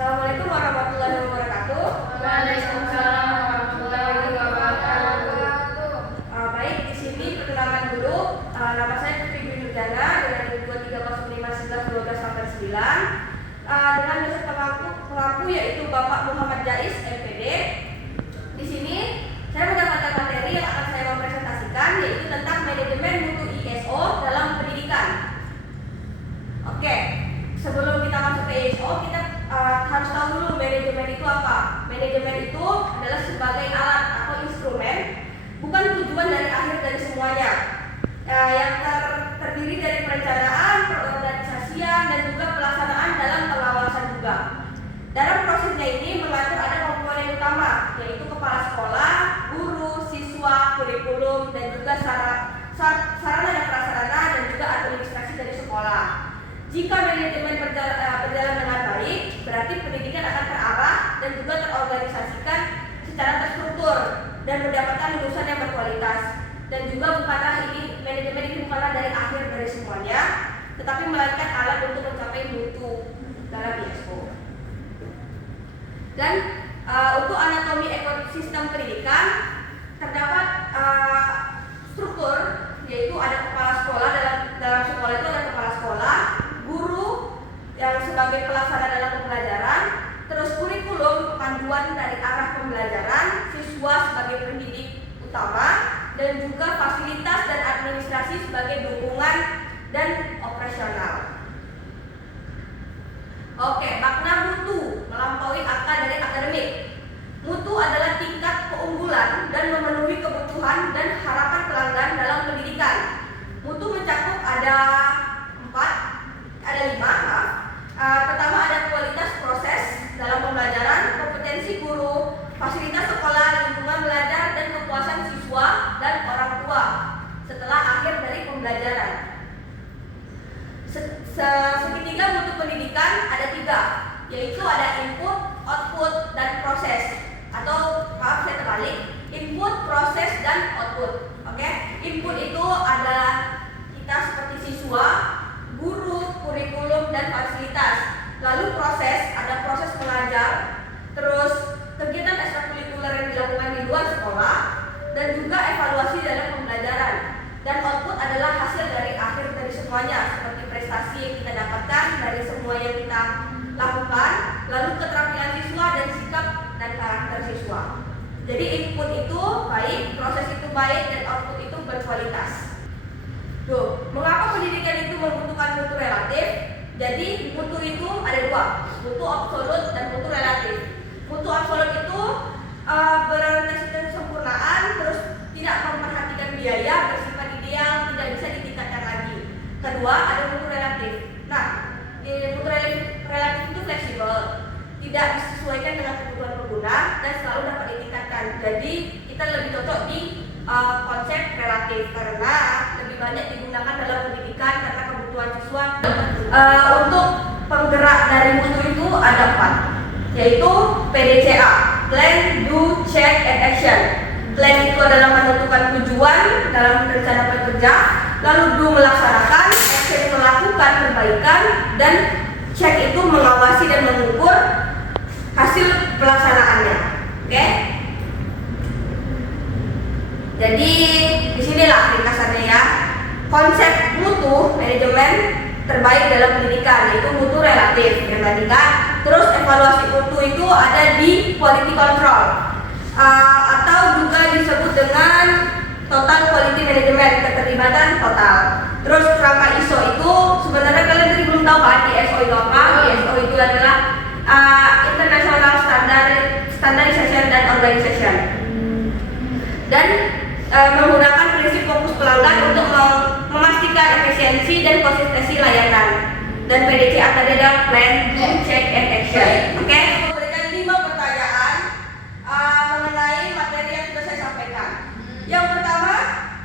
Assalamualaikum warahmatullahi wabarakatuh. Waalaikumsalam warahmatullahi wabarakatuh. Baik, di sini perkenalan dulu. Nama saya Putri Dwi Nurjana dengan NIM 23051112-9. Dengan dosen pengampu yaitu Bapak Muhammad Jais, MPD. Di sini saya mendapatkan materi yang akan saya presentasikan, yaitu tentang manajemen mutu ISO dalam pendidikan. Oke, sebelum kita masuk ke ISO, kita harus tahu dulu manajemen itu apa. Manajemen itu adalah sebagai alat atau instrumen, bukan tujuan dari akhir dari semuanya, yang terdiri dari perencanaan, perorganisasian, dan juga pelaksanaan dalam pengawasan juga. Dalam prosesnya ini mengatur ada komponen utama, yaitu kepala sekolah, guru, siswa, kurikulum, dan juga sarana dan prasarana, dan juga administrasi dari sekolah. Jika manajemen berjalan dengan baik, berarti pendidikan akan terarah dan juga terorganisasikan secara terstruktur dan mendapatkan lulusan yang berkualitas. Dan juga manajemen ini bukanlah dari akhir dari semuanya, tetapi melainkan alat untuk mencapai mutu dalam ISO. Dan untuk anatomi ekosistem pendidikan terdapat struktur, yaitu ada kepala sekolah. Dalam sekolah itu ada kepala sekolah, guru yang sebagai pelaksana dalam pembelajaran, terus kurikulum panduan dari arah pembelajaran, siswa sebagai pendidik utama, dan juga fasilitas dan administrasi sebagai dukungan dan operasional. Oke, makna mutu melampaui angka dari akademik. Mutu adalah tingkat keunggulan dan memenuhi kebutuhan dan harapan pelanggan dalam pendidikan. Mutu mencakup ada 5. Pertama ada kualitas proses dalam pembelajaran, kompetensi guru, fasilitas sekolah, lingkungan belajar, dan kepuasan siswa dan orang tua setelah akhir dari pembelajaran. Segitiga mutu pendidikan ada 3, yaitu ada input, output, dan proses. Atau maaf saya terbalik, input, proses, dan output. Oke, input itu adalah kita seperti siswa, guru, kurikulum, dan fasilitas. Lalu proses, ada proses mengajar, terus kegiatan ekstrakurikuler yang dilakukan di luar sekolah, dan juga evaluasi dalam pembelajaran. Dan output adalah hasil dari akhir dari semuanya, seperti prestasi yang kita dapatkan dari semua yang kita lakukan, lalu keterampilan siswa dan sikap dan karakter siswa. Jadi input itu baik, proses itu baik, dan output itu berkualitas. Mengapa pendidikan itu membutuhkan mutu relatif? Jadi mutu itu ada 2, mutu absolut dan mutu relatif. Mutu absolut itu berorientasi kesempurnaan, terus tidak memperhatikan biaya, bersifat ideal, tidak bisa ditingkatkan lagi. Kedua, ada mutu relatif. Nah, mutu relatif itu fleksibel, tidak disesuaikan dengan kebutuhan pengguna dan selalu dapat ditingkatkan. Jadi kita lebih cocok di konsep relatif karena lebih banyak digunakan dalam pendidikan karena kebutuhan siswa. Untuk penggerak dari mutu itu ada 4, yaitu PDCA, Plan, Do, Check, and Action. Plan itu adalah menentukan tujuan dalam rencana bekerja, lalu Do melaksanakan, Action melakukan perbaikan, dan Check itu mengawasi dan mengukur hasil pelaksanaannya. Oke? Jadi disinilah ringkasannya ya. Konsep mutu manajemen terbaik dalam pendidikan yaitu mutu relatif yang tadi kan. Terus evaluasi mutu itu ada di quality control atau juga disebut dengan total quality management, keterlibatan total. Terus kerangka ISO itu sebenarnya kalian tadi belum tahu kan ISO itu apa? ISO itu adalah International Standardization dan Organization, dan menggunakan prinsip fokus pelanggan untuk memastikan efisiensi dan konsistensi layanan. Dan PDCA tadi adalah Plan, Do, Check, and Action. Oke? Saya memberikan 5 pertanyaan mengenai materi yang sudah saya sampaikan. Yang pertama,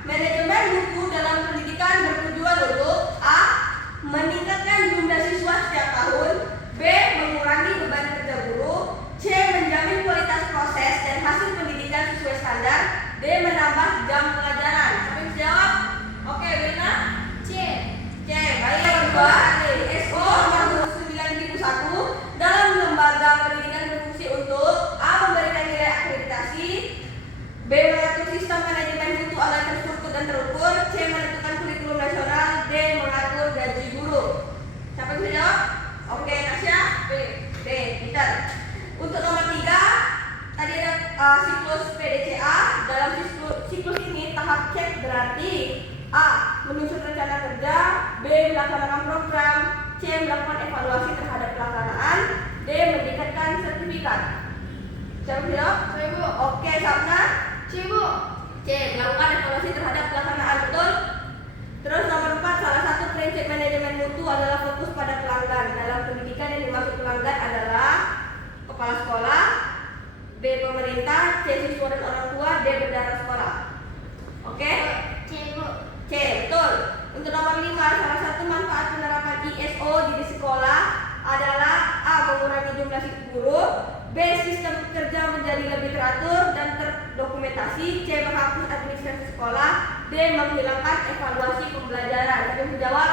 manajemen mutu dalam pendidikan bertujuan untuk A. Meningkatkan jumlah siswa setiap tahun, B. Mengurangi beban kerja guru, C. Menjamin kualitas proses dan hasil pendidikan sesuai standar, D. Menambah jam pelajaran. Siapa yang jawab? Oke, Wilna? C. Baik. Yang kedua, ISO nomor 9001 dalam lembaga berarti A. Menyusun rencana kerja, B. Melaksanakan program, C. Melakukan evaluasi terhadap pelaksanaan, D. Meningkatkan sertifikat. Siapa Vio? Saya Bu. Oke, Sapna. C Bu. C. Melakukan evaluasi terhadap pelaksanaan, betul? Terus nomor 4, salah satu prinsip manajemen mutu adalah fokus pada pelanggan. Dalam pendidikan yang dimaksud pelanggan adalah kepala sekolah, B. Pemerintah, C. Siswa dan orang tua, D. Bendahara sekolah. Oke? C Bu. C. Betul. Untuk nomor 5, salah satu manfaat penerapan ISO di sekolah adalah A. Mengurangi jumlah guru, B. Sistem kerja menjadi lebih teratur dan terdokumentasi, C. Menghapus administrasi sekolah, D. Menghilangkan evaluasi pembelajaran. Siapa yang menjawab?